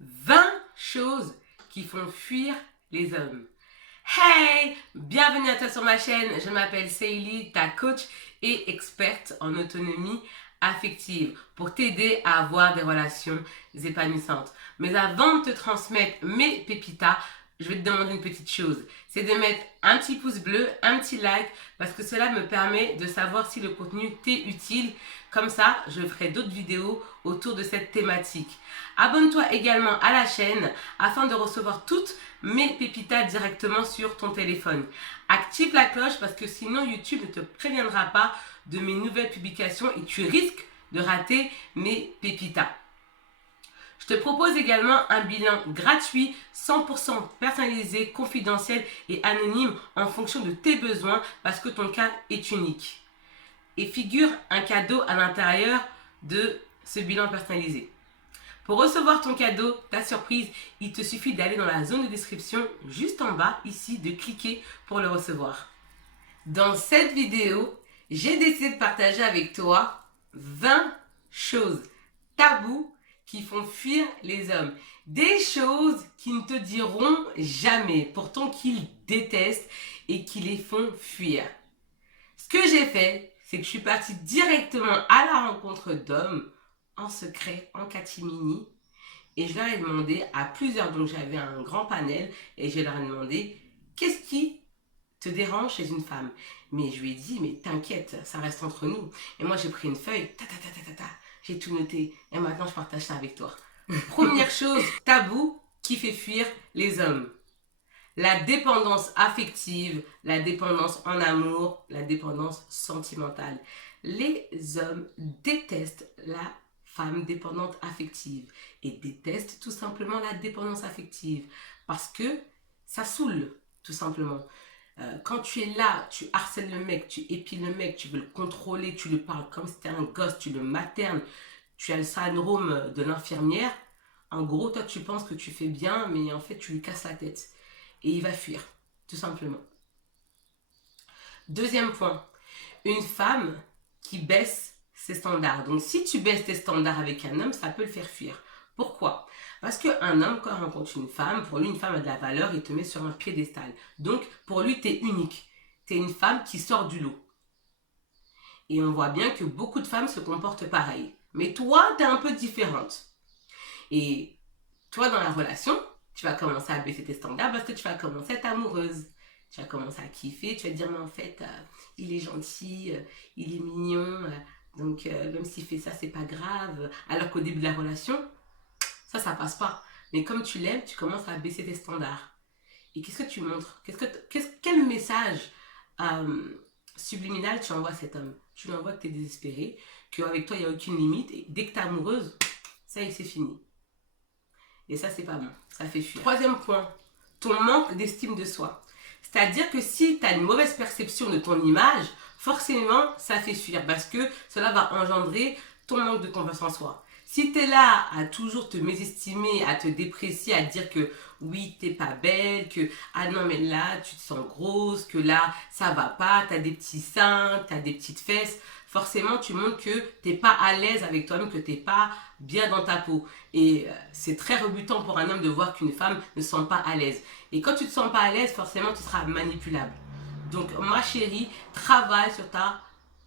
20 choses qui font fuir les hommes. Hey! Bienvenue à toi sur ma chaîne, je m'appelle Seili, ta coach et experte en autonomie affective pour t'aider à avoir des relations épanouissantes. Mais avant de te transmettre mes pépitas, je vais te demander une petite chose, c'est de mettre un petit pouce bleu, un petit like, parce que cela me permet de savoir si le contenu t'est utile. Comme ça, je ferai d'autres vidéos autour de cette thématique. Abonne-toi également à la chaîne afin de recevoir toutes mes pépitas directement sur ton téléphone. Active la cloche parce que sinon YouTube ne te préviendra pas de mes nouvelles publications et tu risques de rater mes pépitas. Je te propose également un bilan gratuit, 100% personnalisé, confidentiel et anonyme en fonction de tes besoins parce que ton cas est unique. Et figure un cadeau à l'intérieur de ce bilan personnalisé. Pour recevoir ton cadeau, ta surprise, il te suffit d'aller dans la zone de description juste en bas, ici, de cliquer pour le recevoir. Dans cette vidéo, j'ai décidé de partager avec toi 20 choses tabous qui font fuir les hommes. Des choses qui ne te diront jamais, pourtant qu'ils détestent et qui les font fuir. Ce que j'ai fait, c'est que je suis partie directement à la rencontre d'hommes, en secret, en catimini, et je leur ai demandé à plusieurs, donc j'avais un grand panel, et je leur ai demandé, qu'est-ce qui te dérange chez une femme? Mais je lui ai dit, mais t'inquiète, ça reste entre nous. Et moi j'ai pris une feuille, j'ai tout noté, et maintenant je partage ça avec toi. Première chose, tabou, qui fait fuir les hommes. La dépendance affective, la dépendance en amour, la dépendance sentimentale. Les hommes détestent la femme dépendante affective et détestent tout simplement la dépendance affective parce que ça saoule, tout simplement. Quand tu es là, tu harcèles le mec, tu épiles le mec, tu veux le contrôler, tu le parles comme si c'était un gosse, tu le maternes, tu as le syndrome de l'infirmière. En gros, toi, tu penses que tu fais bien, mais en fait, tu lui casses la tête. Et il va fuir, tout simplement. Deuxième point, une femme qui baisse ses standards. Donc, si tu baisses tes standards avec un homme, ça peut le faire fuir. Pourquoi? Parce qu'un homme, quand il rencontre une femme, pour lui, une femme a de la valeur, il te met sur un piédestal. Donc, pour lui, tu es unique. Tu es une femme qui sort du lot. Et on voit bien que beaucoup de femmes se comportent pareil. Mais toi, tu es un peu différente. Et toi, dans la relation, tu vas commencer à baisser tes standards parce que tu vas commencer à être amoureuse. Tu vas commencer à kiffer, tu vas te dire, mais en fait, il est gentil, il est mignon, donc même s'il fait ça, c'est pas grave. Alors qu'au début de la relation, ça passe pas. Mais comme tu l'aimes, tu commences à baisser tes standards. Et qu'est-ce que tu montres? Quel message subliminal tu envoies à cet homme? Tu lui envoies que tu es désespérée, qu'avec toi, il n'y a aucune limite, et dès que tu es amoureuse, ça y est, c'est fini. Et ça, c'est pas bon. Ça fait fuir. Troisième point, ton manque d'estime de soi. C'est-à-dire que si tu as une mauvaise perception de ton image, forcément, ça fait fuir parce que cela va engendrer ton manque de confiance en soi. Si tu es là à toujours te mésestimer, à te déprécier, à te dire que oui, t'es pas belle, que ah non, mais là, tu te sens grosse, que là, ça va pas, tu as des petits seins, tu as des petites fesses, forcément, tu montres que tu n'es pas à l'aise avec toi-même, que tu n'es pas bien dans ta peau. Et c'est très rebutant pour un homme de voir qu'une femme ne se sent pas à l'aise. Et quand tu ne te sens pas à l'aise, forcément, tu seras manipulable. Donc, ma chérie, travaille sur ta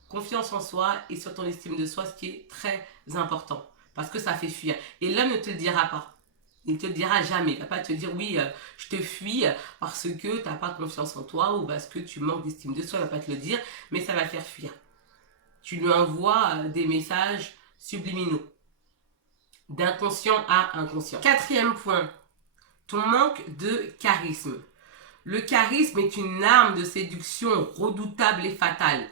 confiance en soi et sur ton estime de soi, ce qui est très important. Parce que ça fait fuir. Et l'homme ne te le dira pas. Il ne te le dira jamais. Il ne va pas te dire, oui, je te fuis parce que tu n'as pas confiance en toi ou parce que tu manques d'estime de soi. Il ne va pas te le dire, mais ça va faire fuir. Tu lui envoies des messages subliminaux. D'inconscient à inconscient. Quatrième point, ton manque de charisme. Le charisme est une arme de séduction redoutable et fatale.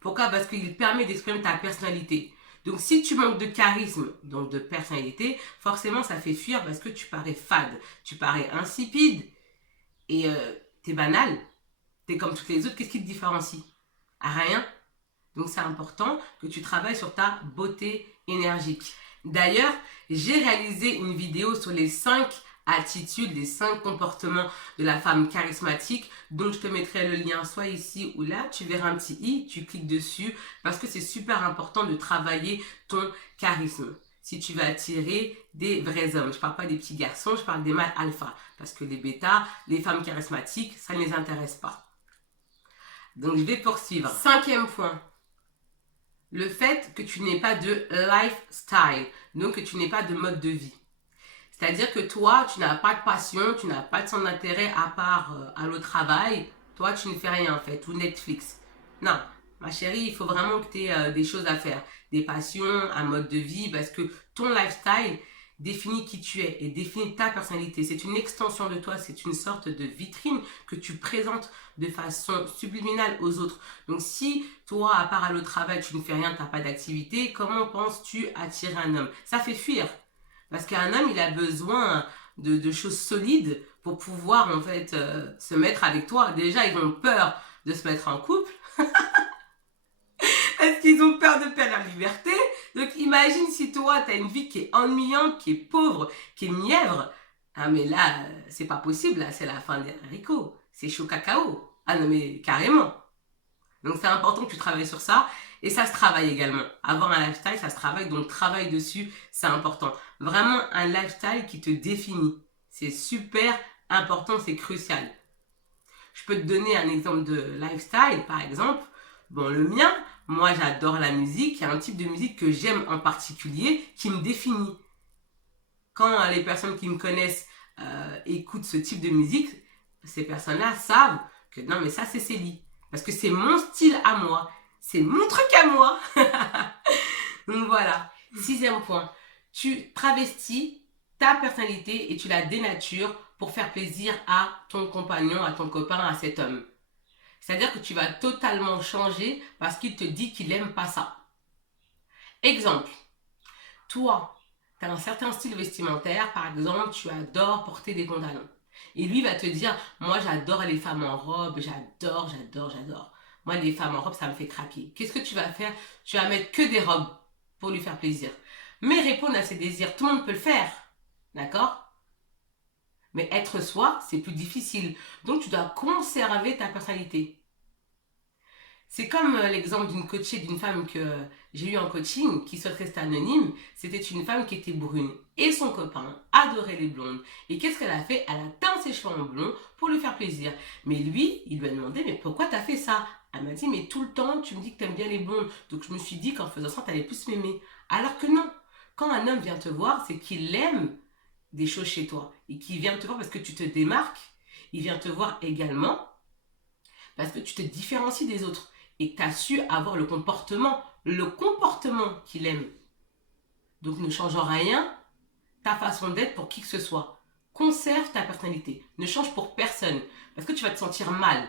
Pourquoi? Parce qu'il permet d'exprimer ta personnalité. Donc si tu manques de charisme, donc de personnalité, forcément ça fait fuir parce que tu parais fade, tu parais insipide et t'es banal. T'es comme toutes les autres, qu'est-ce qui te différencie? Rien. Donc c'est important que tu travailles sur ta beauté énergique. D'ailleurs, j'ai réalisé une vidéo sur les 5 attitudes, les 5 comportements de la femme charismatique. Donc je te mettrai le lien soit ici ou là. Tu verras un petit i, tu cliques dessus parce que c'est super important de travailler ton charisme. si tu vas attirer des vrais hommes. Je parle pas des petits garçons, je parle des mâles alpha. Parce que les bêtas, les femmes charismatiques, ça ne les intéresse pas. Donc, je vais poursuivre. 5e point. Le fait que tu n'aies pas de lifestyle. Donc, que tu n'aies pas de mode de vie. C'est-à-dire que toi, tu n'as pas de passion, tu n'as pas de son intérêt à part aller au travail. Toi, tu ne fais rien en fait, ou Netflix. Non, ma chérie, il faut vraiment que tu aies des choses à faire. Des passions, un mode de vie, parce que ton lifestyle définit qui tu es et définit ta personnalité. C'est une extension de toi, c'est une sorte de vitrine que tu présentes de façon subliminale aux autres. Donc si toi, à part aller au travail, tu ne fais rien, tu n'as pas d'activité, comment penses-tu attirer un homme? Ça fait fuir. Parce qu'un homme, il a besoin de choses solides pour pouvoir en fait se mettre avec toi. Déjà, ils ont peur de se mettre en couple. Parce qu'ils ont peur de perdre leur liberté. Donc imagine si toi, tu as une vie qui est ennuyante, qui est pauvre, qui est mièvre. Ah mais là, c'est pas possible, là, c'est la fin des haricots. C'est chaud cacao. Ah non mais carrément. Donc c'est important que tu travailles sur ça. Et ça se travaille également. Avoir un lifestyle, ça se travaille. Donc travaille dessus, c'est important. Vraiment un lifestyle qui te définit. C'est super important, c'est crucial. Je peux te donner un exemple de lifestyle, par exemple. Bon, le mien, moi j'adore la musique. Il y a un type de musique que j'aime en particulier qui me définit. Quand les personnes qui me connaissent écoutent ce type de musique, ces personnes-là savent que non mais ça c'est Célie. Parce que c'est mon style à moi. C'est mon truc à moi. Donc voilà. 6e point. Tu travestis ta personnalité et tu la dénatures pour faire plaisir à ton compagnon, à ton copain, à cet homme. C'est-à-dire que tu vas totalement changer parce qu'il te dit qu'il n'aime pas ça. Exemple. Toi, tu as un certain style vestimentaire. Par exemple, tu adores porter des pantalons. Et lui va te dire, moi j'adore les femmes en robe, j'adore. Moi les femmes en robe, ça me fait craquer. Qu'est-ce que tu vas faire? Tu vas mettre que des robes pour lui faire plaisir. Mais répondre à ses désirs, tout le monde peut le faire. D'accord? Mais être soi, c'est plus difficile. Donc tu dois conserver ta personnalité. C'est comme l'exemple d'une coachée, d'une femme que j'ai eue en coaching, qui souhaite rester anonyme. C'était une femme qui était brune. Et son copain adorait les blondes. Et qu'est-ce qu'elle a fait? Elle a teint ses cheveux en blond pour lui faire plaisir. Mais lui, il lui a demandé, mais pourquoi t'as fait ça? Elle m'a dit, mais tout le temps, tu me dis que t'aimes bien les blondes. Donc je me suis dit qu'en faisant ça, t'allais plus m'aimer. Alors que non. Quand un homme vient te voir, c'est qu'il aime des choses chez toi. Et qu'il vient te voir parce que tu te démarques. Il vient te voir également parce que tu te différencies des autres. Et que tu as su avoir le comportement qu'il aime. Donc ne change en rien ta façon d'être pour qui que ce soit. Conserve ta personnalité. Ne change pour personne. Parce que tu vas te sentir mal.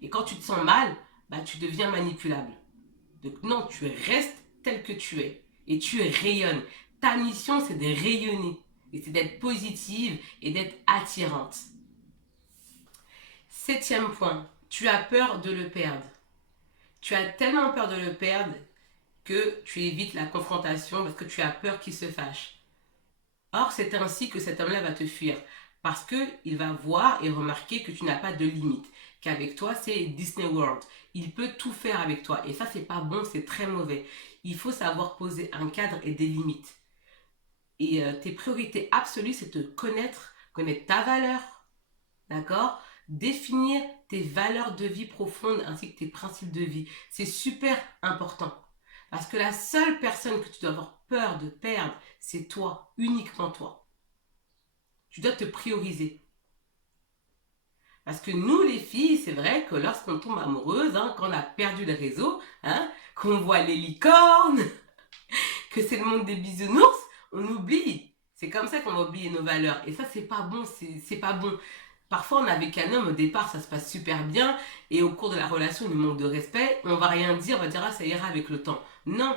Et quand tu te sens mal, bah, tu deviens manipulable. Donc non, tu restes tel que tu es. Et tu rayonnes. Ta mission, c'est de rayonner. Et c'est d'être positive et d'être attirante. 7e point. Tu as peur de le perdre. Tu as tellement peur de le perdre que tu évites la confrontation parce que tu as peur qu'il se fâche. Or, c'est ainsi que cet homme-là va te fuir. Parce qu'il va voir et remarquer que tu n'as pas de limite. Qu'avec toi, c'est Disney World. Il peut tout faire avec toi. Et ça, c'est pas bon, c'est très mauvais. Il faut savoir poser un cadre et des limites. Et tes priorités absolues, c'est de connaître ta valeur. D'accord? Définir tes valeurs de vie profondes ainsi que tes principes de vie. C'est super important. Parce que la seule personne que tu dois avoir peur de perdre, c'est toi, uniquement toi. Tu dois te prioriser. Parce que nous, les filles, c'est vrai que lorsqu'on tombe amoureuse, quand on a perdu le réseau, qu'on voit les licornes, que c'est le monde des bisounours, on oublie. C'est comme ça qu'on va oublier nos valeurs. Et ça, c'est pas bon, c'est pas bon. Parfois, on est avec un homme, au départ, ça se passe super bien, et au cours de la relation, il nous manque de respect, on va rien dire, on va dire, ah, ça ira avec le temps. Non,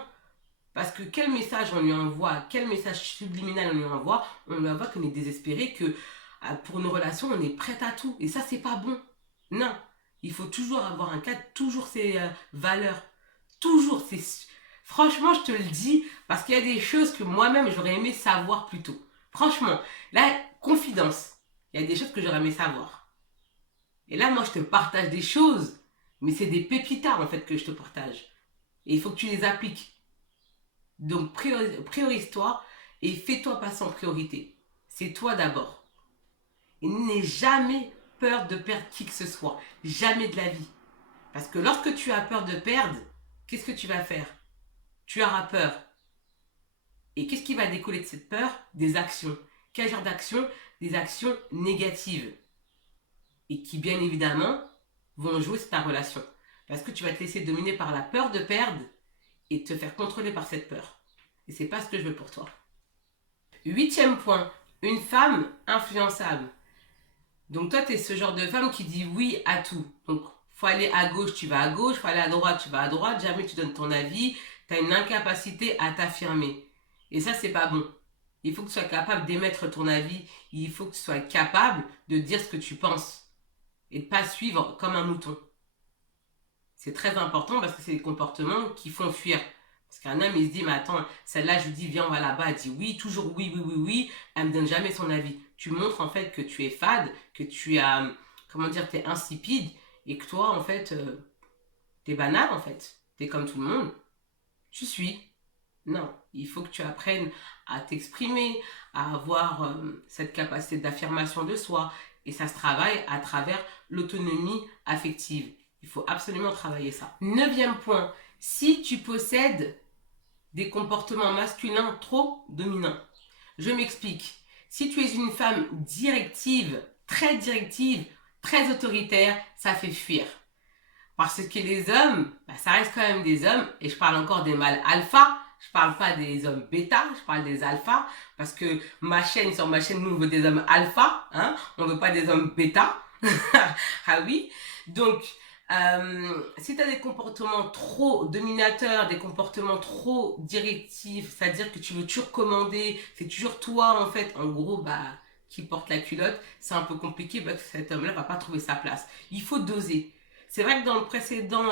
parce que quel message on lui envoie, quel message subliminal on lui envoie qu'on est désespéré, que pour une relation, on est prête à tout, et ça, c'est pas bon. Non, il faut toujours avoir un cadre, toujours ses valeurs, toujours ses... Franchement, je te le dis, parce qu'il y a des choses que moi-même, j'aurais aimé savoir plus tôt. Franchement, la confidence. Il y a des choses que j'aurais aimé savoir. Et là, moi, je te partage des choses. Mais c'est des pépitards, en fait, que je te partage. Et il faut que tu les appliques. Donc priorise-toi et fais-toi passer en priorité. C'est toi d'abord. Et n'aie jamais peur de perdre qui que ce soit. Jamais de la vie. Parce que lorsque tu as peur de perdre, qu'est-ce que tu vas faire? Tu auras peur. Et qu'est-ce qui va découler de cette peur? Des actions. Quel genre d'actions? Des actions négatives. Et qui, bien évidemment, vont jouer sur ta relation. Parce que tu vas te laisser dominer par la peur de perdre et te faire contrôler par cette peur. Et c'est pas ce que je veux pour toi. 8e point, une femme influençable. Donc toi, tu es ce genre de femme qui dit oui à tout. Donc, faut aller à gauche, tu vas à gauche, faut aller à droite, tu vas à droite, jamais tu donnes ton avis, tu as une incapacité à t'affirmer. Et ça, c'est pas bon. Il faut que tu sois capable d'émettre ton avis, il faut que tu sois capable de dire ce que tu penses et de pas suivre comme un mouton. C'est très important parce que c'est des comportements qui font fuir. Parce qu'un homme, il se dit, mais attends, celle-là, je lui dis, viens, on va là-bas, elle dit oui, toujours oui, oui, oui, oui, elle me donne jamais son avis. Tu montres en fait que tu es fade, que tu as, comment dire, t'es insipide, et que toi, en fait, t'es banal, en fait. T'es comme tout le monde. Tu suis. Non, il faut que tu apprennes à t'exprimer, à avoir cette capacité d'affirmation de soi. Et ça se travaille à travers l'autonomie affective. Il faut absolument travailler ça. 9e point, si tu possèdes des comportements masculins trop dominants. Je m'explique. Si tu es une femme directive, très autoritaire, ça fait fuir. Parce que les hommes, ça reste quand même des hommes, et je parle encore des mâles alpha, je parle pas des hommes bêta, je parle des alphas, parce que sur ma chaîne, nous on veut des hommes alpha, hein, on veut pas des hommes bêta. Ah oui, donc si tu as des comportements trop dominateurs, des comportements trop directifs, c'est-à-dire que tu veux toujours commander, c'est toujours toi en fait, en gros, qui porte la culotte, c'est un peu compliqué parce que cet homme-là va pas trouver sa place. Il faut doser. C'est vrai que dans le précédent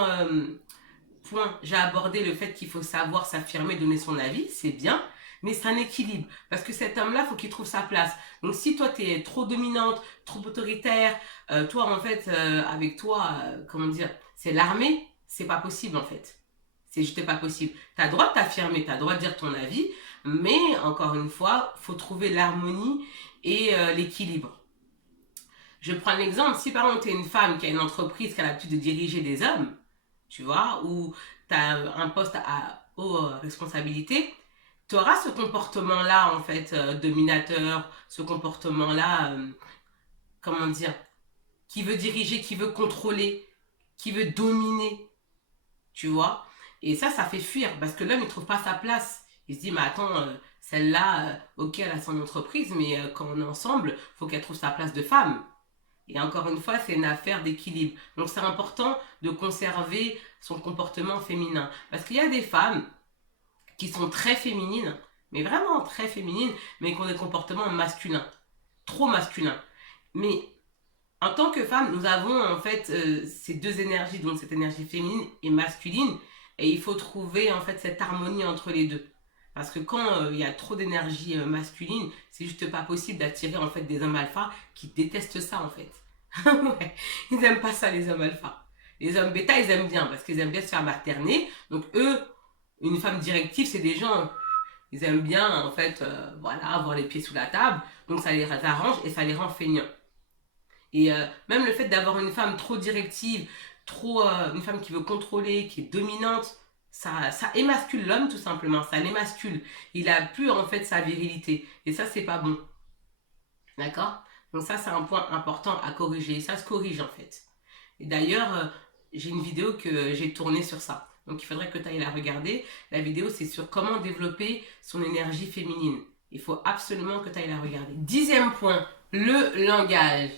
point, j'ai abordé le fait qu'il faut savoir s'affirmer, donner son avis, c'est bien, mais c'est un équilibre. Parce que cet homme-là, il faut qu'il trouve sa place. Donc si toi, tu es trop dominante, trop autoritaire, toi, en fait, avec toi, comment dire, c'est l'armée, c'est pas possible, en fait. C'est juste pas possible. Tu as le droit de t'affirmer, tu as le droit de dire ton avis, mais encore une fois, faut trouver l'harmonie et l'équilibre. Je prends l'exemple, si par exemple tu es une femme qui a une entreprise qui a l'habitude de diriger des hommes, tu vois, ou tu as un poste à haute responsabilité, tu auras ce comportement-là, en fait, dominateur, ce comportement-là, comment dire, qui veut diriger, qui veut contrôler, qui veut dominer, tu vois. Et ça fait fuir, parce que l'homme, il trouve pas sa place. Il se dit, mais attends, celle-là, ok, elle a son entreprise, mais quand on est ensemble, faut qu'elle trouve sa place de femme. Et encore une fois, c'est une affaire d'équilibre. Donc c'est important de conserver son comportement féminin. Parce qu'il y a des femmes qui sont très féminines, mais vraiment très féminines, mais qui ont des comportements masculins. Trop masculins. Mais en tant que femme, nous avons en fait ces deux énergies, donc cette énergie féminine et masculine. Et il faut trouver en fait cette harmonie entre les deux. Parce que quand il y a trop d'énergie masculine, c'est juste pas possible d'attirer en fait des hommes alpha qui détestent ça en fait. Ouais, ils aiment pas ça les hommes alpha. Les hommes bêta, ils aiment bien parce qu'ils aiment bien se faire materner. Donc eux, une femme directive, c'est des gens, ils aiment bien en fait, voilà, avoir les pieds sous la table. Donc ça les arrange et ça les rend feignants. Et même le fait d'avoir une femme trop directive, une femme qui veut contrôler, qui est dominante, ça émascule l'homme tout simplement, ça l'émascule. Il a plus en fait sa virilité. Et ça, c'est pas bon. D'accord? Donc ça, c'est un point important à corriger. Ça se corrige en fait. Et d'ailleurs, j'ai une vidéo que j'ai tournée sur ça. Donc il faudrait que tu ailles la regarder. La vidéo, c'est sur comment développer son énergie féminine. Il faut absolument que tu ailles la regarder. 10e point, le langage.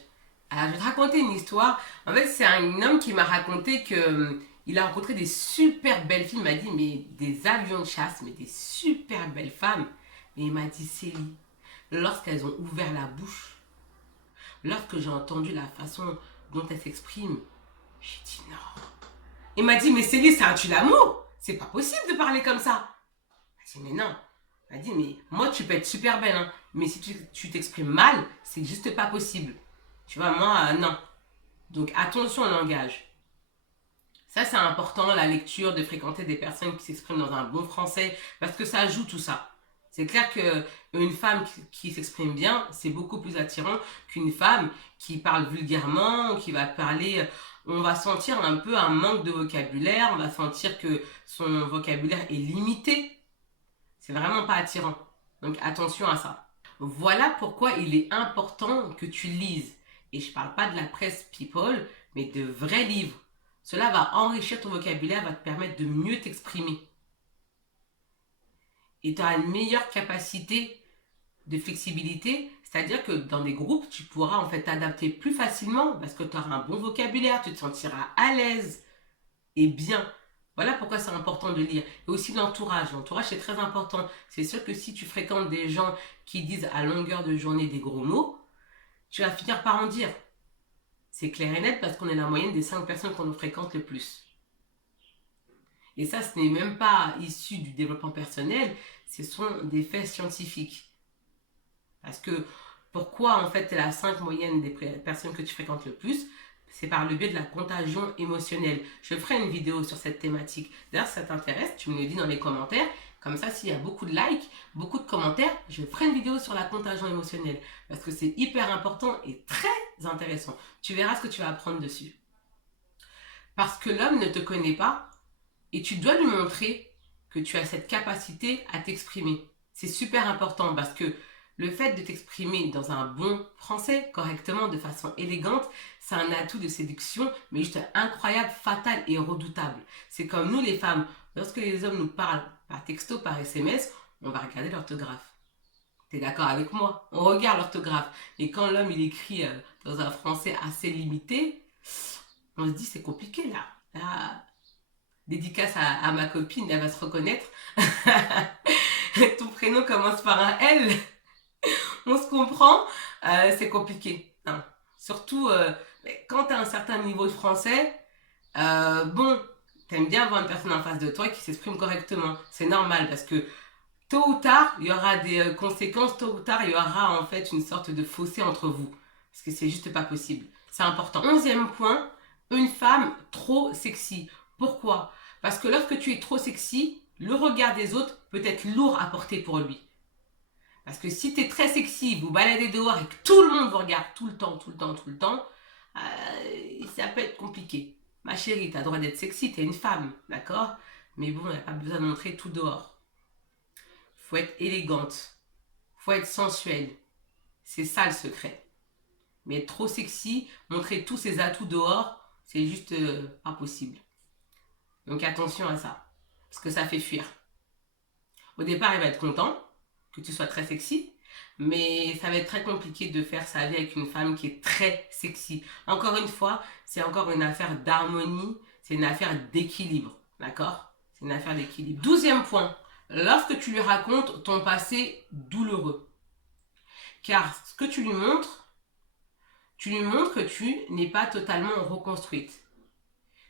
Alors, je vais te raconter une histoire. En fait, c'est un homme qui m'a raconté que il a rencontré des super belles filles. Il m'a dit, mais des avions de chasse, mais des super belles femmes. Mais il m'a dit, Célie, lorsqu'elles ont ouvert la bouche, lorsque j'ai entendu la façon dont elles s'expriment, j'ai dit non. Il m'a dit, mais Célie, c'est un tue-l'amour. C'est pas possible de parler comme ça. Il m'a dit, mais non. Il m'a dit, mais moi, tu peux être super belle, hein, mais si tu t'exprimes mal, c'est juste pas possible. Tu vois, moi, non. Donc, attention au langage. Ça, c'est important, la lecture, de fréquenter des personnes qui s'expriment dans un bon français, parce que ça joue tout ça. C'est clair qu'une femme qui s'exprime bien, c'est beaucoup plus attirant qu'une femme qui parle vulgairement, qui va parler... On va sentir un peu un manque de vocabulaire, on va sentir que son vocabulaire est limité. C'est vraiment pas attirant. Donc attention à ça. Voilà pourquoi il est important que tu lises. Et je parle pas de la presse people, mais de vrais livres. Cela va enrichir ton vocabulaire, va te permettre de mieux t'exprimer. Et tu as une meilleure capacité de flexibilité, c'est-à-dire que dans des groupes, tu pourras en fait t'adapter plus facilement parce que tu auras un bon vocabulaire, tu te sentiras à l'aise et bien. Voilà pourquoi c'est important de lire. Et aussi l'entourage. L'entourage, c'est très important. C'est sûr que si tu fréquentes des gens qui disent à longueur de journée des gros mots, tu vas finir par en dire. C'est clair et net parce qu'on est la moyenne des 5 personnes qu'on nous fréquente le plus. Et ça, ce n'est même pas issu du développement personnel, ce sont des faits scientifiques. Parce que pourquoi en fait tu es la 5 moyenne des personnes que tu fréquentes le plus? C'est par le biais de la contagion émotionnelle. Je ferai une vidéo sur cette thématique. D'ailleurs, si ça t'intéresse, tu me le dis dans les commentaires. Comme ça, s'il y a beaucoup de likes, beaucoup de commentaires, je ferai une vidéo sur la contagion émotionnelle. Parce que c'est hyper important et très intéressant. Tu verras ce que tu vas apprendre dessus. Parce que l'homme ne te connaît pas et tu dois lui montrer que tu as cette capacité à t'exprimer. C'est super important parce que le fait de t'exprimer dans un bon français, correctement, de façon élégante, c'est un atout de séduction, mais juste incroyable, fatal et redoutable. C'est comme nous les femmes, lorsque les hommes nous parlent par texto, par SMS, on va regarder l'orthographe. T'es d'accord avec moi? On regarde l'orthographe. Et quand l'homme il écrit dans un français assez limité, on se dit c'est compliqué là. Là, dédicace à ma copine, elle va se reconnaître. Ton prénom commence par un L. On se comprend, c'est compliqué. Hein. Surtout quand tu as un certain niveau de français, bon, t'aimes bien avoir une personne en face de toi qui s'exprime correctement. C'est normal parce que tôt ou tard, il y aura des conséquences, tôt ou tard, il y aura en fait une sorte de fossé entre vous. Parce que c'est juste pas possible. C'est important. 11e point, une femme trop sexy. Pourquoi? Parce que lorsque tu es trop sexy, le regard des autres peut être lourd à porter pour lui. Parce que si tu es très sexy, vous baladez dehors et que tout le monde vous regarde tout le temps, ça peut être compliqué. Ma chérie, tu as le droit d'être sexy, tu es une femme, d'accord? Mais bon, il n'y a pas besoin de montrer tout dehors. Il faut être élégante, il faut être sensuelle. C'est ça le secret. Mais être trop sexy, montrer tous ses atouts dehors, c'est juste pas possible. Donc attention à ça, parce que ça fait fuir. Au départ, il va être content que tu sois très sexy, mais ça va être très compliqué de faire sa vie avec une femme qui est très sexy. Encore une fois, c'est encore une affaire d'harmonie, c'est une affaire d'équilibre, d'accord? C'est une affaire d'équilibre. 12e point, lorsque tu lui racontes ton passé douloureux. Car ce que tu lui montres que tu n'es pas totalement reconstruite,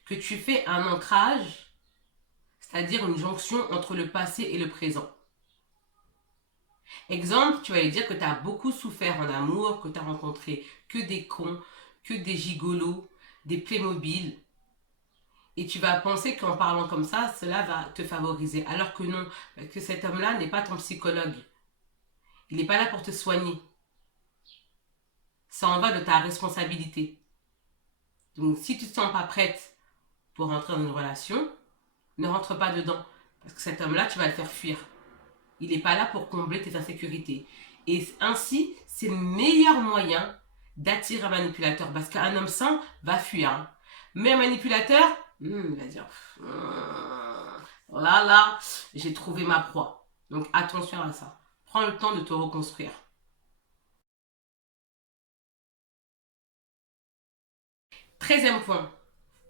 que tu fais un ancrage, c'est-à-dire une jonction entre le passé et le présent. Exemple, tu vas lui dire que tu as beaucoup souffert en amour, que tu as rencontré que des cons, que des gigolos, des Playmobil. Et tu vas penser qu'en parlant comme ça, cela va te favoriser. Alors que non, que cet homme-là n'est pas ton psychologue. Il n'est pas là pour te soigner. Ça en va de ta responsabilité. Donc si tu ne te sens pas prête pour rentrer dans une relation, ne rentre pas dedans. Parce que cet homme-là, tu vas le faire fuir. Il n'est pas là pour combler tes insécurités. Et ainsi, c'est le meilleur moyen d'attirer un manipulateur. Parce qu'un homme sain va fuir. Mais un manipulateur, il va dire, là, j'ai trouvé ma proie. Donc attention à ça. Prends le temps de te reconstruire. 13e point.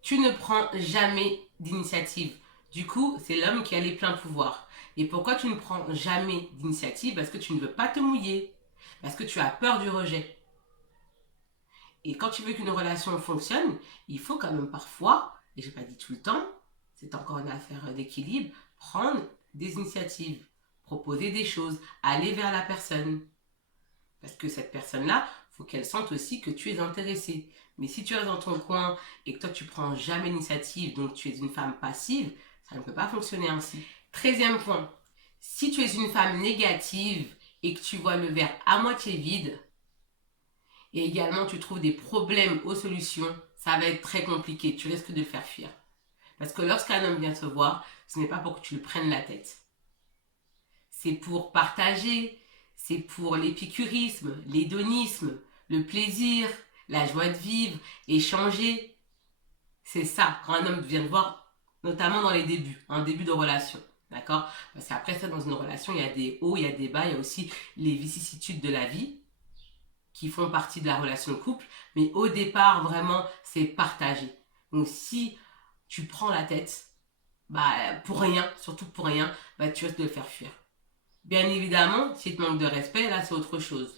Tu ne prends jamais d'initiative. Du coup, c'est l'homme qui a les pleins pouvoirs. Et pourquoi tu ne prends jamais d'initiative? Parce que tu ne veux pas te mouiller. Parce que tu as peur du rejet. Et quand tu veux qu'une relation fonctionne, il faut quand même parfois, et je n'ai pas dit tout le temps, c'est encore une affaire d'équilibre, prendre des initiatives, proposer des choses, aller vers la personne. Parce que cette personne-là, faut qu'elle sente aussi que tu es intéressée. Mais si tu restes dans ton coin et que toi tu prends jamais l'initiative, donc tu es une femme passive, ça ne peut pas fonctionner ainsi. 13e point, si tu es une femme négative et que tu vois le verre à moitié vide, et également tu trouves des problèmes aux solutions, ça va être très compliqué, tu risques de le faire fuir. Parce que lorsqu'un homme vient te voir, ce n'est pas pour que tu lui prennes la tête. C'est pour partager, c'est pour l'épicurisme, l'hédonisme, le plaisir, la joie de vivre, échanger. C'est ça, quand un homme vient te voir, notamment dans les débuts, en début de relation. D'accord? Parce qu'après ça, dans une relation, il y a des hauts, il y a des bas, il y a aussi les vicissitudes de la vie qui font partie de la relation de couple. Mais au départ, vraiment, c'est partagé. Donc si tu prends la tête, bah, pour rien, surtout pour rien, bah, tu risques de le faire fuir. Bien évidemment, si tu manques de respect, là, c'est autre chose.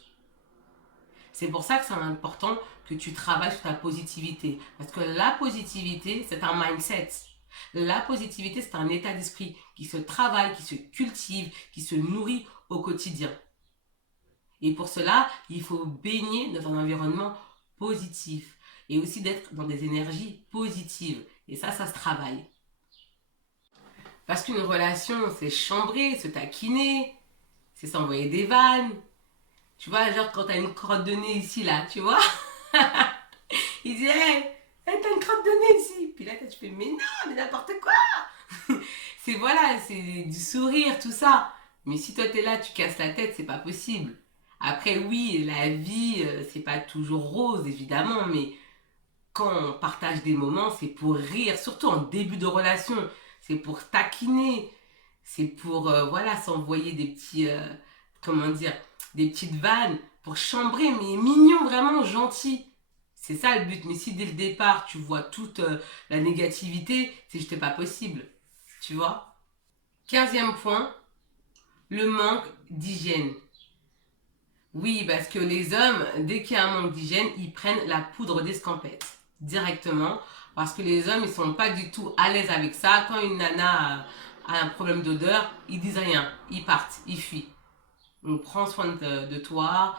C'est pour ça que c'est important que tu travailles sur ta positivité. Parce que la positivité, c'est un mindset. La positivité, c'est un état d'esprit qui se travaille, qui se cultive, qui se nourrit au quotidien. Et pour cela, il faut baigner dans un environnement positif. Et aussi d'être dans des énergies positives. Et ça se travaille. Parce qu'une relation, c'est chambrer, se taquiner, c'est s'envoyer des vannes. Tu vois, genre quand t'as une crotte de nez ici, là, tu vois. Il dit, hey, t'as une crotte de nez ici. Puis là, tu fais, mais non, mais n'importe quoi. C'est voilà, c'est du sourire, tout ça. Mais si toi t'es là, tu casses la tête, c'est pas possible. Après, oui, la vie, c'est pas toujours rose, évidemment, mais quand on partage des moments, c'est pour rire, surtout en début de relation. C'est pour taquiner, c'est pour, voilà, s'envoyer des petits, comment dire, des petites vannes, pour chambrer, mais mignon, vraiment gentil. C'est ça le but. Mais si dès le départ, tu vois toute la négativité, c'est juste pas possible. Tu vois? 15e point, le manque d'hygiène. Oui, parce que les hommes, dès qu'il y a un manque d'hygiène, ils prennent la poudre d'escampette directement. Parce que les hommes, ils sont pas du tout à l'aise avec ça. Quand une nana a un problème d'odeur, ils disent rien. Ils partent, ils fuient. Donc prends soin de toi.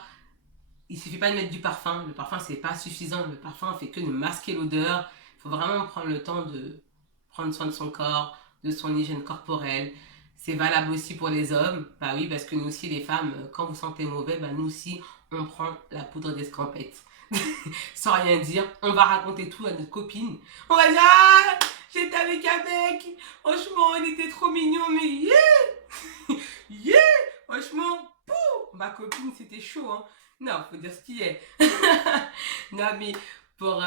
Il suffit pas de mettre du parfum. Le parfum, c'est pas suffisant. Le parfum fait que de masquer l'odeur. Il faut vraiment prendre le temps de prendre soin de son corps, de son hygiène corporelle. C'est valable aussi pour les hommes. Bah oui, parce que nous aussi, les femmes, quand vous sentez mauvais, bah nous aussi, on prend la poudre d'escampette. Sans rien dire, on va raconter tout à notre copine. On va dire, ah, j'étais avec un mec. Franchement, il était trop mignon, mais yeah, yeah. Franchement, pou, ma copine, c'était chaud, hein. Non, faut dire ce qu'il est. Non, mais pour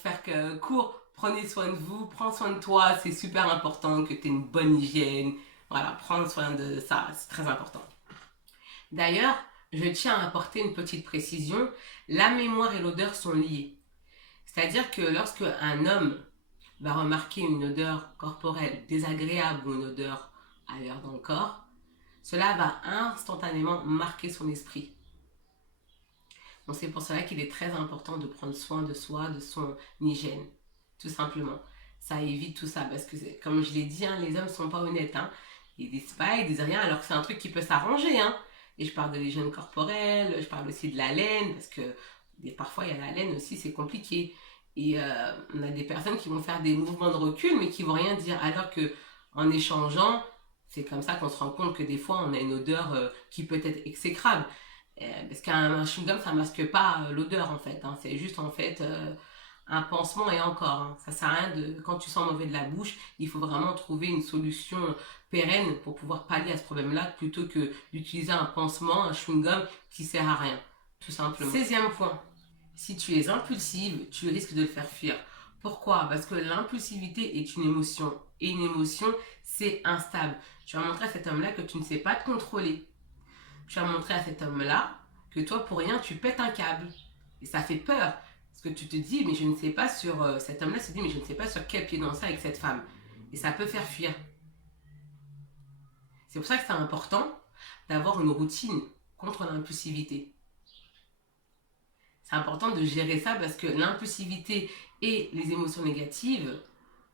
faire court, prenez soin de vous, prends soin de toi, c'est super important que tu aies une bonne hygiène. Voilà, prendre soin de ça, c'est très important. D'ailleurs, je tiens à apporter une petite précision, la mémoire et l'odeur sont liées. C'est-à-dire que lorsque un homme va remarquer une odeur corporelle désagréable ou une odeur ailleurs dans le corps, cela va instantanément marquer son esprit. Donc c'est pour cela qu'il est très important de prendre soin de soi, de son hygiène, tout simplement. Ça évite tout ça, parce que comme je l'ai dit, hein, les hommes ne sont pas honnêtes. Hein. Ils disent pas, ils disent rien, alors que c'est un truc qui peut s'arranger. Hein. Et je parle de l'hygiène corporelle, je parle aussi de la laine, parce que parfois il y a la laine aussi, c'est compliqué. Et on a des personnes qui vont faire des mouvements de recul, mais qui vont rien dire, alors que en échangeant, c'est comme ça qu'on se rend compte que des fois on a une odeur qui peut être exécrable. Parce qu'un chewing-gum, ça masque pas l'odeur en fait. Hein. C'est juste en fait un pansement et encore. Hein. Ça sert à rien de. Quand tu sens mauvais de la bouche, il faut vraiment trouver une solution pérenne pour pouvoir pallier à ce problème-là plutôt que d'utiliser un pansement, un chewing-gum qui sert à rien. Tout simplement. 16e point. Si tu es impulsive, tu risques de le faire fuir. Pourquoi? Parce que l'impulsivité est une émotion. Et une émotion, c'est instable. Tu vas montrer à cet homme-là que tu ne sais pas te contrôler. Tu vas montrer à cet homme-là que toi, pour rien, tu pètes un câble. Et ça fait peur. Parce que tu te dis, mais je ne sais pas sur... cet homme-là se dit, mais je ne sais pas sur quel pied danser avec cette femme. Et ça peut faire fuir. C'est pour ça que c'est important d'avoir une routine contre l'impulsivité. C'est important de gérer ça parce que l'impulsivité et les émotions négatives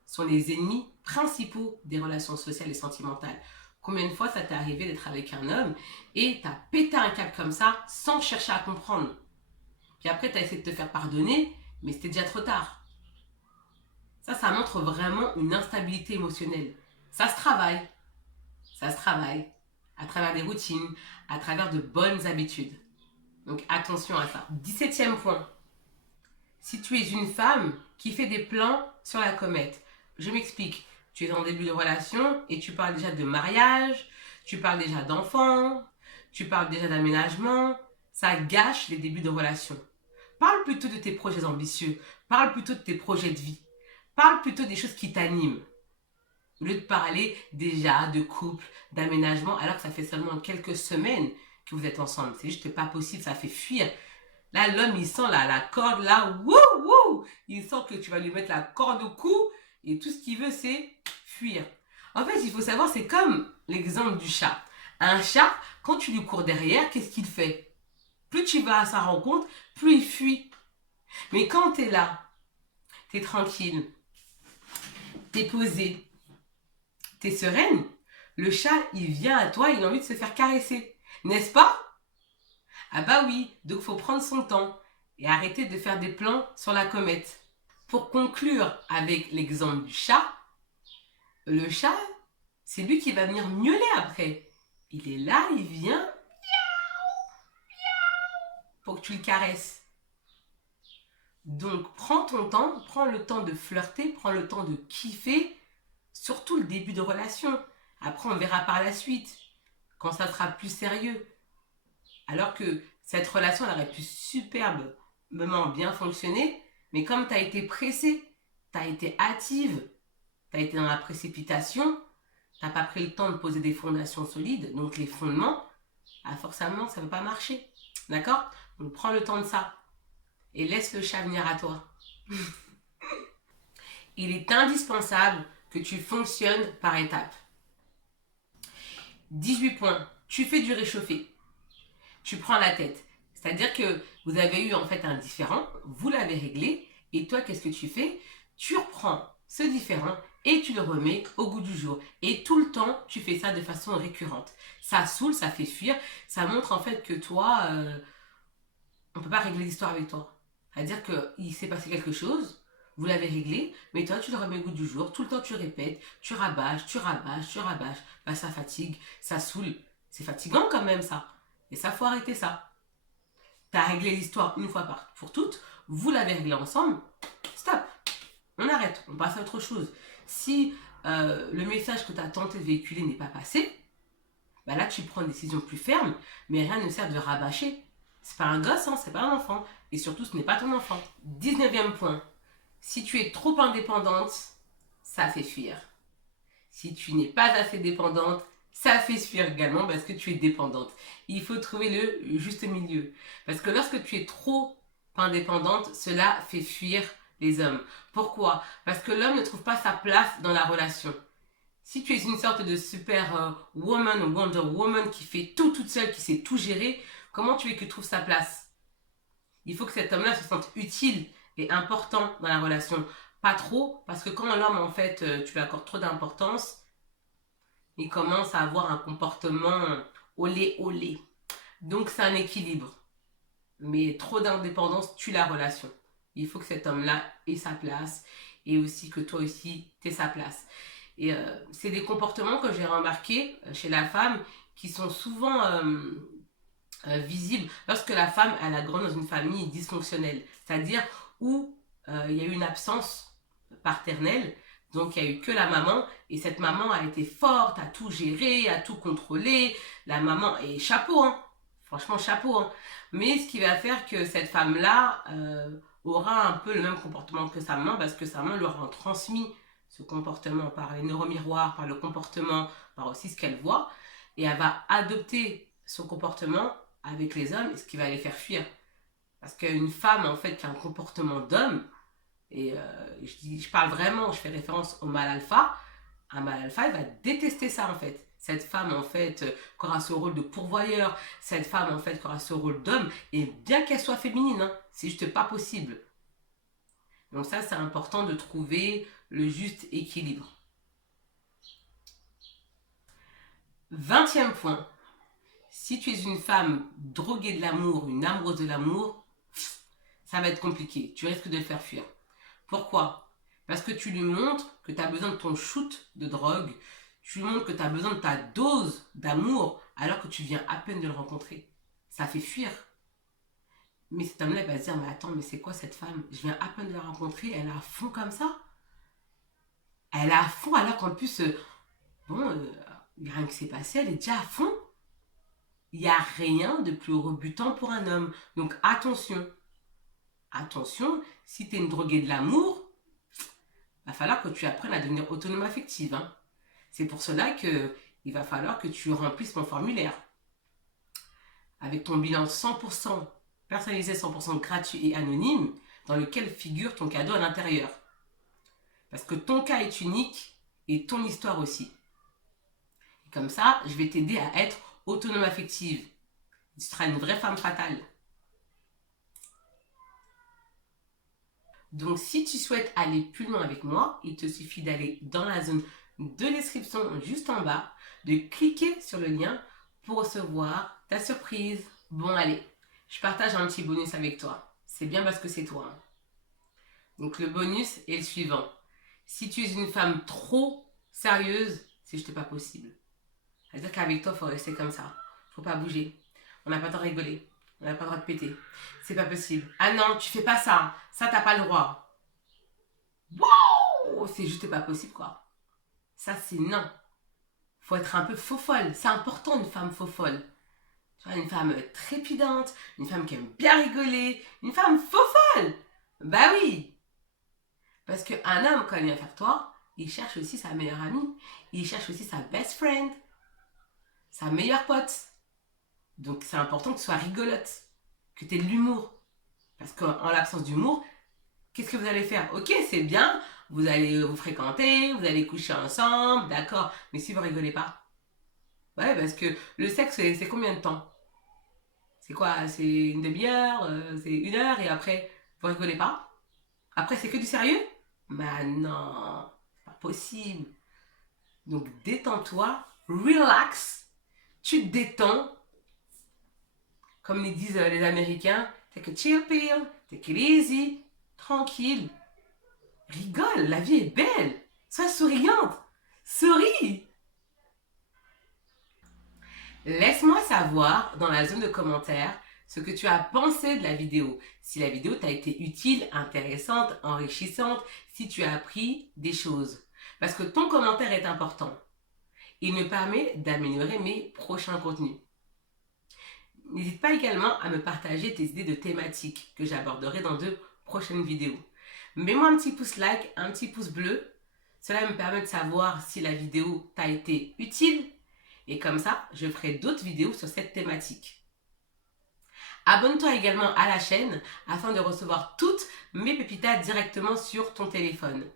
sont les ennemis principaux des relations sociales et sentimentales. Combien de fois ça t'est arrivé d'être avec un homme et t'as pété un câble comme ça sans chercher à comprendre? Puis après, tu as essayé de te faire pardonner, mais c'était déjà trop tard. Ça montre vraiment une instabilité émotionnelle. Ça se travaille. Ça se travaille à travers des routines, à travers de bonnes habitudes. Donc attention à ça. 17e point. Si tu es une femme qui fait des plans sur la comète, je m'explique. Tu es en début de relation et tu parles déjà de mariage, tu parles déjà d'enfants, tu parles déjà d'aménagement. Ça gâche les débuts de relation. Parle plutôt de tes projets ambitieux. Parle plutôt de tes projets de vie. Parle plutôt des choses qui t'animent. Au lieu de parler déjà de couple, d'aménagement, alors que ça fait seulement quelques semaines que vous êtes ensemble. C'est juste pas possible, ça fait fuir. Là, l'homme, il sent la corde, là, wouh, wouh. Il sent que tu vas lui mettre la corde au cou et tout ce qu'il veut, c'est fuir. En fait, il faut savoir, c'est comme l'exemple du chat. Un chat, quand tu lui cours derrière, qu'est-ce qu'il fait? Plus tu vas à sa rencontre, plus il fuit. Mais quand tu es là, tu es tranquille, tu es posé, tu es sereine, le chat, il vient à toi, il a envie de se faire caresser. N'est-ce pas? Ah bah oui, donc il faut prendre son temps et arrêter de faire des plans sur la comète. Pour conclure avec l'exemple du chat, le chat, c'est lui qui va venir miauler après. Il est là, il vient pour que tu le caresses. Donc prends ton temps, prends le temps de flirter, prends le temps de kiffer, surtout le début de relation. Après, on verra par la suite, quand ça sera plus sérieux. Alors que cette relation, elle aurait pu superbement bien fonctionner, mais comme tu as été pressée, tu as été hâtive, tu as été dans la précipitation, tu n'as pas pris le temps de poser des fondations solides, donc les fondements, forcément, ça ne va pas marcher. D'accord? Donc prends le temps de ça et laisse le chat venir à toi. Il est indispensable que tu fonctionnes par étapes. 18 points. Tu fais du réchauffé. Tu prends la tête. C'est-à-dire que vous avez eu en fait un différend, vous l'avez réglé, et toi, qu'est-ce que tu fais? Tu reprends ce différend et tu le remets au goût du jour. Et tout le temps, tu fais ça de façon récurrente. Ça saoule, ça fait fuir, ça montre en fait que toi, on ne peut pas régler l'histoire avec toi. C'est-à-dire qu'il s'est passé quelque chose, vous l'avez réglé, mais toi, tu le remets au goût du jour. Tout le temps, tu répètes, tu rabâches, tu rabâches, tu rabâches. Bah, ça fatigue, ça saoule. C'est fatigant quand même, ça. Et ça, faut arrêter ça. Tu as réglé l'histoire une fois pour toutes, vous l'avez réglé ensemble, stop. On arrête, on passe à autre chose. Si le message que tu as tenté de véhiculer n'est pas passé, bah là, tu prends une décision plus ferme, mais rien ne sert de rabâcher. C'est pas un gosse, hein, c'est pas un enfant. Et surtout, ce n'est pas ton enfant. 19e point. Si tu es trop indépendante, ça fait fuir. Si tu n'es pas assez dépendante, ça fait fuir également parce que tu es dépendante. Il faut trouver le juste milieu. Parce que lorsque tu es trop indépendante, cela fait fuir les hommes. Pourquoi? Parce que l'homme ne trouve pas sa place dans la relation. Si tu es une sorte de super woman ou Wonder Woman qui fait tout toute seule, qui sait tout gérer, comment tu veux qu'il trouve sa place? Il faut que cet homme-là se sente utile et important dans la relation. Pas trop, parce que quand l'homme, en fait, tu lui accordes trop d'importance, il commence à avoir un comportement olé olé. Donc c'est un équilibre. Mais trop d'indépendance tue la relation. Il faut que cet homme-là ait sa place et aussi que toi aussi t'aies sa place. Et c'est des comportements que j'ai remarqués chez la femme qui sont souvent visibles lorsque la femme elle a grandi dans une famille dysfonctionnelle. C'est-à-dire où il y a eu une absence paternelle. Donc il n'y a eu que la maman et cette maman a été forte, a tout géré, a tout contrôlé. La maman, et chapeau, hein, franchement chapeau. Hein. Mais ce qui va faire que cette femme-là aura un peu le même comportement que sa maman parce que sa maman lui aura transmis ce comportement par les neuromiroirs, par le comportement, par aussi ce qu'elle voit. Et elle va adopter son comportement avec les hommes, ce qui va les faire fuir. Parce qu'une femme, en fait, qui a un comportement d'homme, et je parle vraiment, je fais référence au mâle alpha, un mâle alpha, il va détester ça, en fait. Cette femme, en fait, qui aura ce rôle de pourvoyeur, cette femme, en fait, qui aura ce rôle d'homme, et bien qu'elle soit féminine, hein, c'est juste pas possible. Donc ça, c'est important de trouver le juste équilibre. 20e point. Si tu es une femme droguée de l'amour, une amoureuse de l'amour, ça va être compliqué. Tu risques de le faire fuir. Pourquoi? Parce que tu lui montres que tu as besoin de ton shoot de drogue. Tu lui montres que tu as besoin de ta dose d'amour alors que tu viens à peine de le rencontrer. Ça fait fuir. Mais cet homme-là va se dire, mais attends, mais c'est quoi cette femme? Je viens à peine de la rencontrer, elle est à fond comme ça. Elle est à fond alors qu'en plus, il n'y a rien qui s'est passé, elle est déjà à fond. Il n'y a rien de plus rebutant pour un homme. Donc attention. Attention, si tu es une droguée de l'amour, il va falloir que tu apprennes à devenir autonome affective. Hein. C'est pour cela qu'il va falloir que tu remplisses mon formulaire. Avec ton bilan 100% personnalisé, 100% gratuit et anonyme, dans lequel figure ton cadeau à l'intérieur. Parce que ton cas est unique et ton histoire aussi. Et comme ça, je vais t'aider à être autonome affective. Tu seras une vraie femme fatale. Donc, si tu souhaites aller plus loin avec moi, il te suffit d'aller dans la zone de description juste en bas, de cliquer sur le lien pour recevoir ta surprise. Bon, allez, je partage un petit bonus avec toi. C'est bien parce que c'est toi. Hein. Donc, le bonus est le suivant. Si tu es une femme trop sérieuse, c'est juste pas possible. C'est-à-dire qu'avec toi, il faut rester comme ça. Il ne faut pas bouger. On n'a pas le droit de rigoler. On n'a pas le droit de péter. C'est pas possible. Ah non, tu fais pas ça. Ça, t'as pas le droit. Wow! C'est juste pas possible, quoi. Ça, c'est non. Faut être un peu faux-folle. C'est important, une femme faux-folle. Tu vois, une femme trépidante, une femme qui aime bien rigoler, une femme faux-folle. Bah oui. Parce qu'un homme, quand il vient faire toi, il cherche aussi sa meilleure amie. Il cherche aussi sa best friend. Sa meilleure pote. Donc, c'est important que tu sois rigolote. Que tu aies de l'humour. Parce qu'en l'absence d'humour, qu'est-ce que vous allez faire? Ok, c'est bien, vous allez vous fréquenter, vous allez coucher ensemble, d'accord. Mais si vous rigolez pas? Ouais, parce que le sexe, c'est combien de temps? C'est quoi? C'est une demi-heure, c'est 1 heure, et après, vous rigolez pas? Après, c'est que du sérieux? Bah non, c'est pas possible. Donc, détends-toi, relax, tu te détends, comme les disent les Américains, take a chill pill, take it easy, tranquille. Rigole, la vie est belle. Sois souriante. Souris. Laisse-moi savoir dans la zone de commentaires ce que tu as pensé de la vidéo. Si la vidéo t'a été utile, intéressante, enrichissante, si tu as appris des choses. Parce que ton commentaire est important. Il me permet d'améliorer mes prochains contenus. N'hésite pas également à me partager tes idées de thématiques que j'aborderai dans de prochaines vidéos. Mets-moi un petit pouce like, un petit pouce bleu. Cela me permet de savoir si la vidéo t'a été utile. Et comme ça, je ferai d'autres vidéos sur cette thématique. Abonne-toi également à la chaîne afin de recevoir toutes mes pépitas directement sur ton téléphone.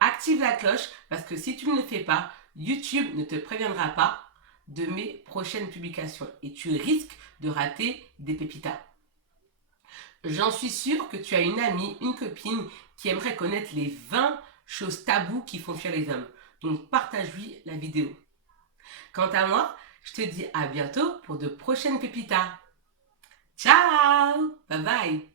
Active la cloche parce que si tu ne le fais pas, YouTube ne te préviendra pas de mes prochaines publications et tu risques de rater des pépitas. J'en suis sûre que tu as une amie, une copine qui aimerait connaître les 20 choses taboues qui font fuir les hommes. Donc partage-lui la vidéo. Quant à moi, je te dis à bientôt pour de prochaines pépitas. Ciao! Bye bye!